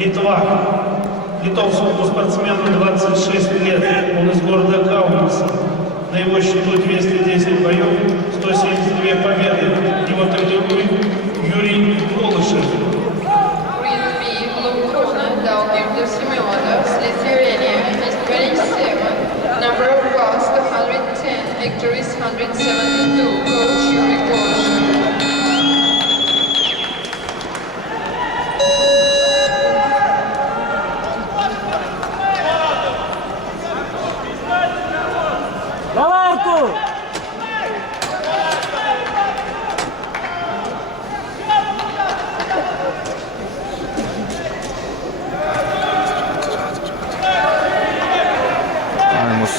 Литва. Литовскому спортсмену 26 лет. Он из города Каунаса. На его счету 210 боев, 172 победы. Его тренирует Юрий Волошев. Number of loss 110, victories 172. Coach Yuri Voloshev.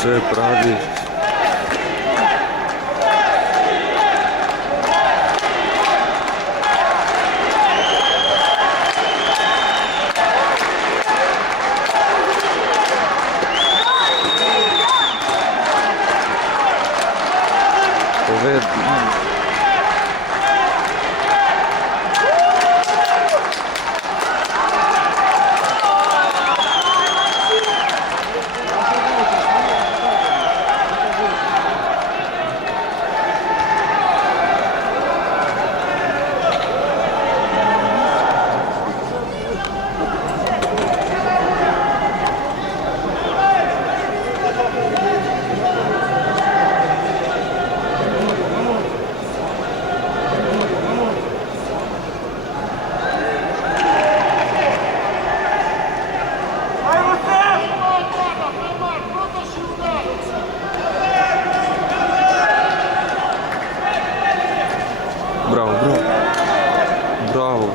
Все праві. Браво, браво. Браво.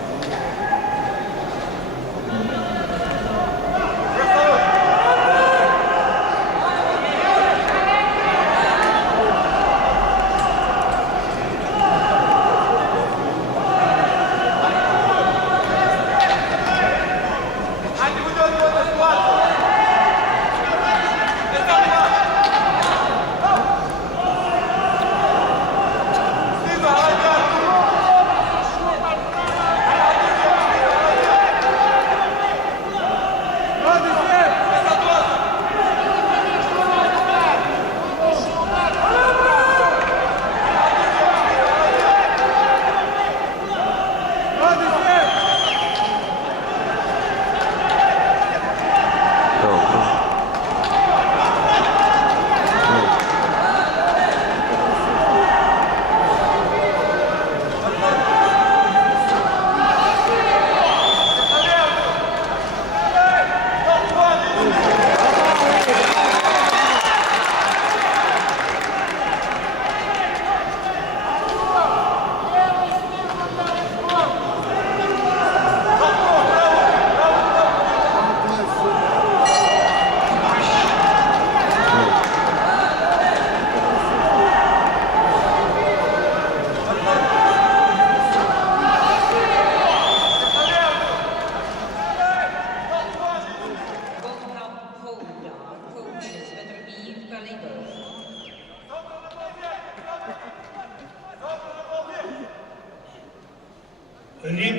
Рим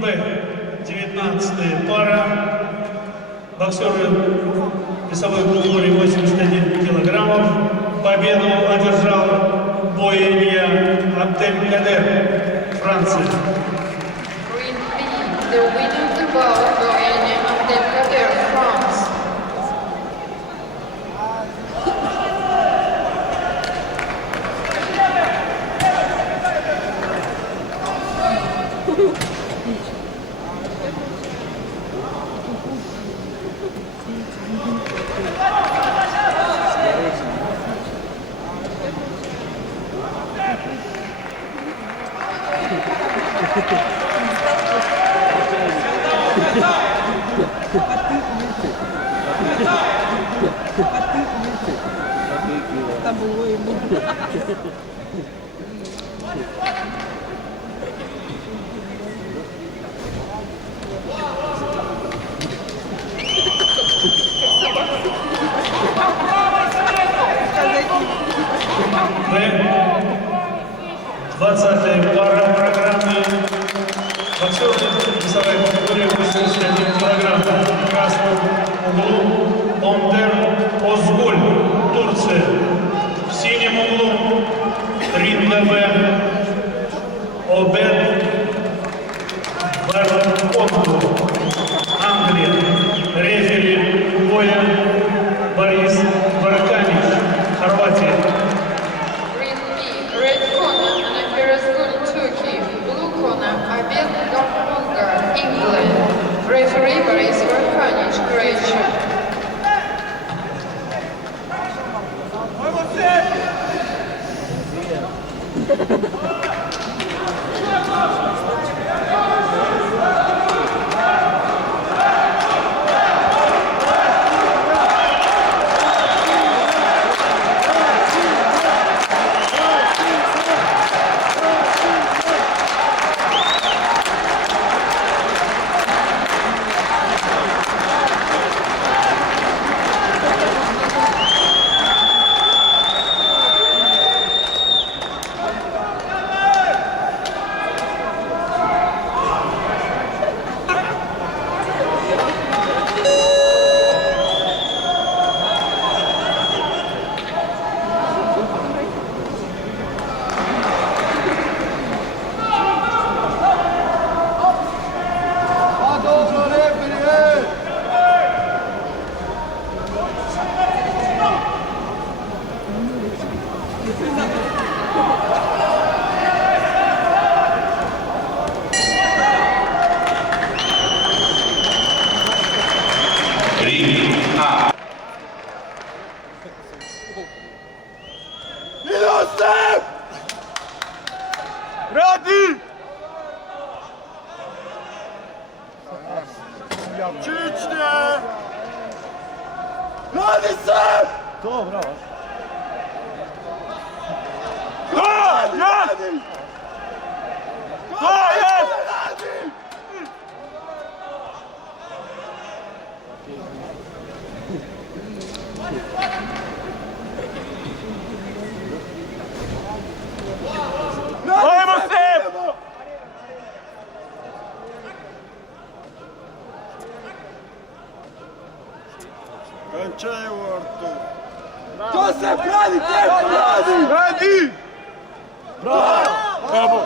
Б. 19-я пара. Боксеры весовой категории 81 килограммов. Победу одержал Бояния Абделькадер, Франция. Green B. The winner of the bout, Boyania Abdelkader, France. Мы 20-я пара программы. Боксер весовая категория 81 килограмм. углу Ондер Озгуль, Турция. В синем углу Риндаве Обед Барконду, Англия. Рефери боя Борис Барканич, Хорватия. Green B, red corner, Anafirazgul, Turkey. Blue corner, Abed Garfungar, England. Referee Boris Barkanic, Croatia. Josip! Radi! Ciśnie! Radi se! To, brawo. Jest! To jest! Vamos, Sebo! Kończył Artur. Josep, Radi, Radi! Radi! Brawo! Brawo!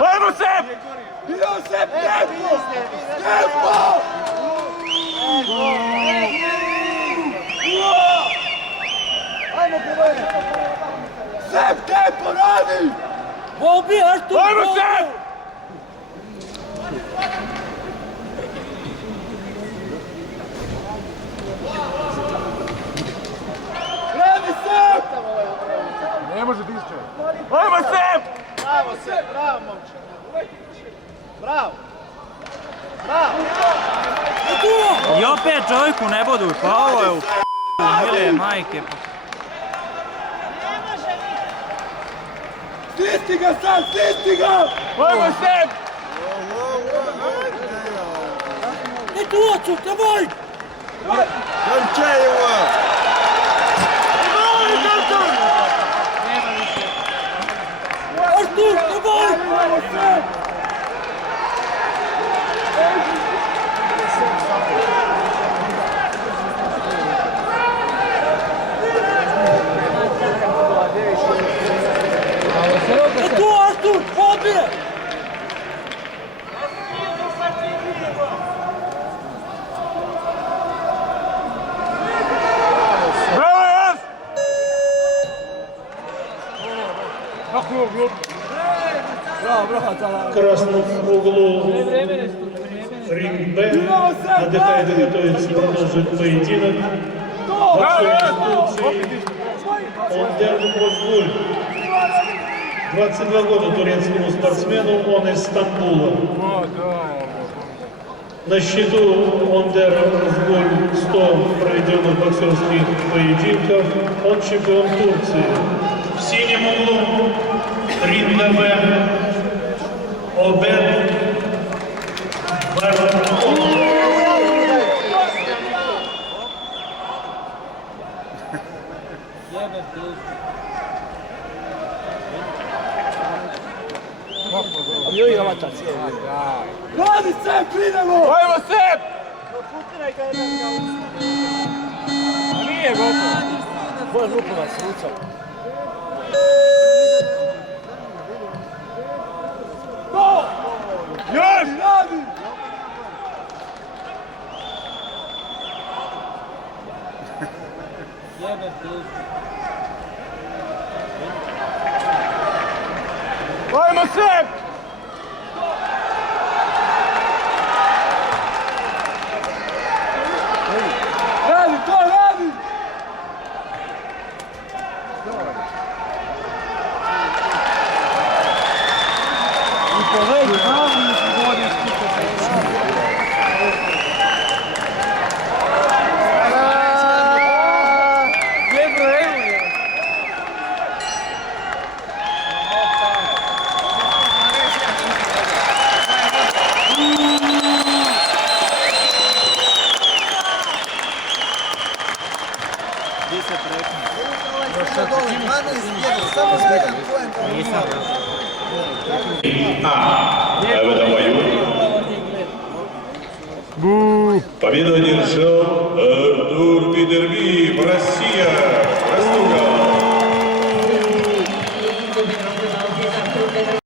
Vamos, Sebo! Josep, tempo! Tempo! Sep, tempo, Radi! Volbi, Artur! Vamos, Sep! Radi, Sep! Ne može dišće. Vamos, Sep! Bravo, Sep, bravo, momče. Bravo. Bravo. I opet Đojku ne bodu, pa ovo je u mile majke. Stisni ga sad, stisni ga! Vamos, Sep! Ne tu ocu, давай! Končaj ovo! Artur, давай! Vamos, Sep! Ne tu Artur, Volbi! Bravo, Jas! В красном углу ринг Б. Отдыхает и готовится продолжить поединок. Боксер из Турции Ондер Озгуль. 22 года турецкому спортсмену, он из Стамбула. На счету Ондер Озгуль 100 проведенных боксерских поединков. Он чемпион Турции. В синем углу Риндаве Обед Барконду. Joj, ovata cijeli. Radi se, klinemo! Ajmo se! Putiraj ga jedan kao... Nije gotovo. Bož Lukovac, rucao. Go! Još! Radi! Ajmo se! Radi, to radi! I povedi, pravi vodiš А в этом бою победу одержал Артур Петербиев, Россия.